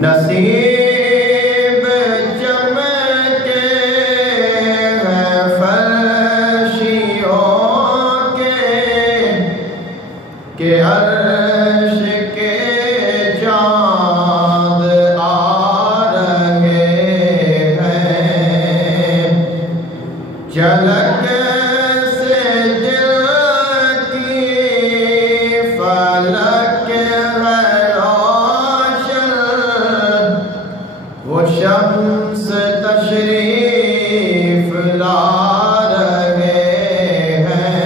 नसीब चमके हैं फर्शियों के अर्श के चाँद आ रहे हैं। झलक से दिल की फलक है रोशन, वो शम्स तशरीफ ला रहे हैं।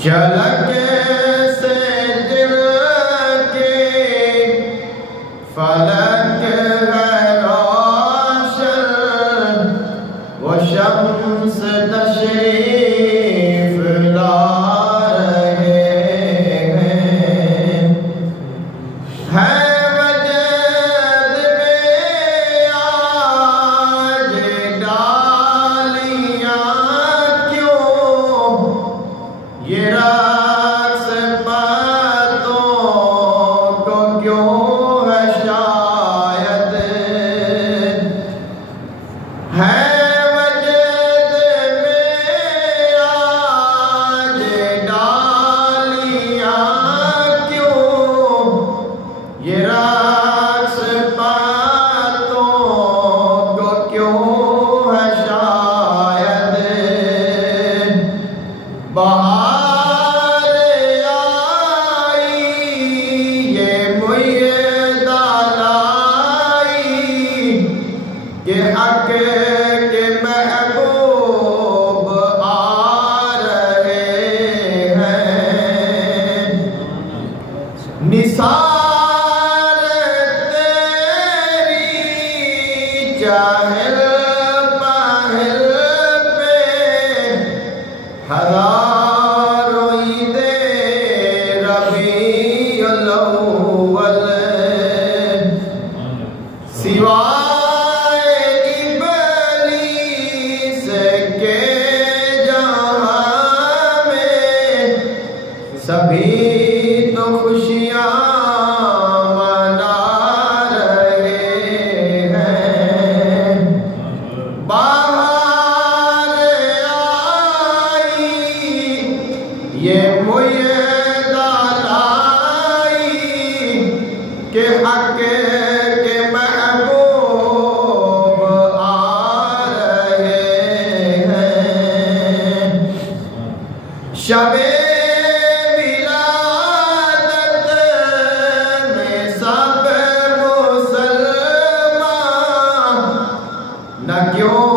झलक से दिल की फलक है रोशन, वो शम्स तशरीफ ला रहे हैं। ये रक्स बातों को क्यों है शायद, है वजद में आज डालियाँ क्यों। ये रक्स बातों को क्यों है शायद। बहार आई ये मुयदा लाई के हक के महबूब आ रहे हैं। निसार तेरी जाहिल पहल पे हज़ारों ईदे रबीउल अव्वल, सिवाय इब्लीस के जहां में सभी तो खुशियाँ मना रहे हैं। ये मुयदा लाई के हक के महबूब आ रहे हैं। शबे विलादत में सब मुसलमान न क्यों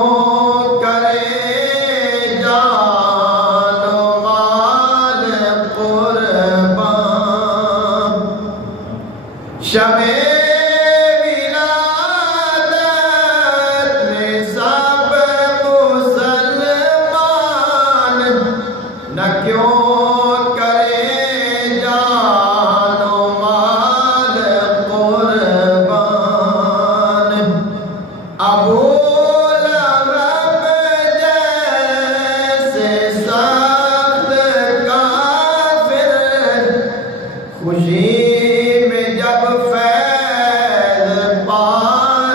शबे विलादत में सब मुसलमान न क्यों करे जानो माल कुर्बान। अबू लहब जैसे सख्त काफिर खुशी जब फैज़ पा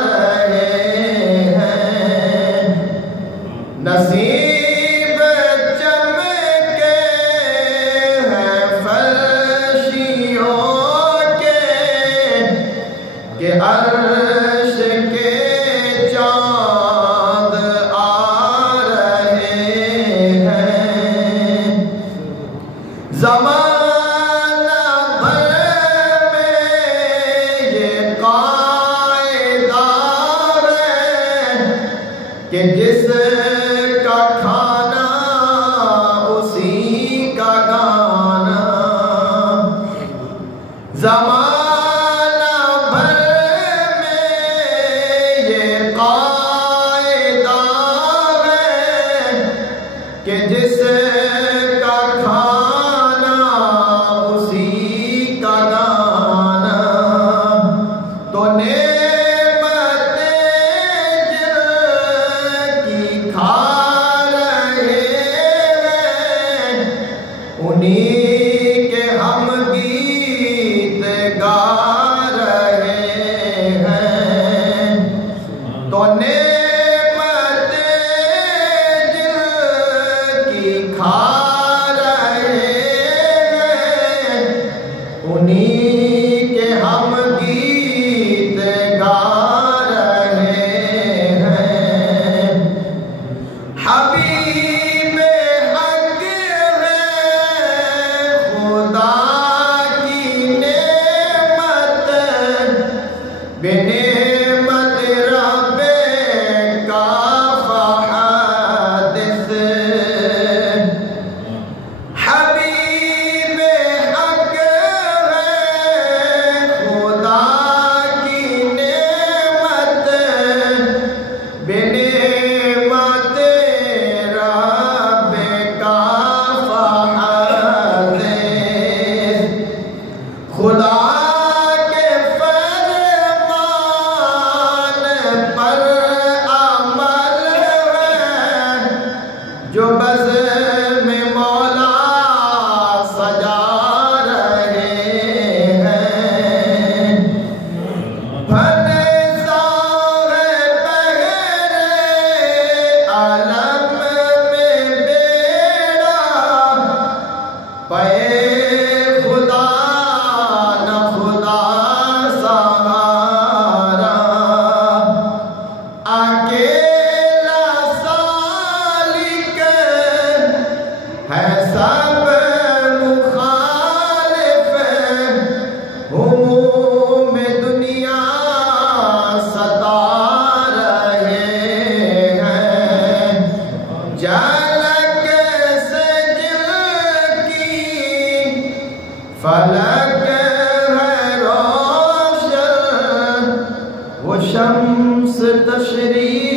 रहे हैं। नसीब चमके हैं फर्शियों के अर्श के चाँद आ रहे हैं। ज़माना भर कि जिसका खाना उसी का गाना। ज़माना भर में ये कायदा है कि जिसका खाना उसी का गाना। तो उन्हीं के हम गीत गा बिनेमत रब्बे का फहादिस हबीब हक है खुदा की नेमत बिनेमत रब्बे का फहादिस खुदा जो बस में मौला सजा रहे हैं भले सारे पहरे आलम में बेड़ा पे खुदा न खुदा सहारा अकेला है सब मुखालिफ हुमूम दुनिया सता रहे हैं झलक से दिल की फलक है रोशन वो शम्स तशरीफ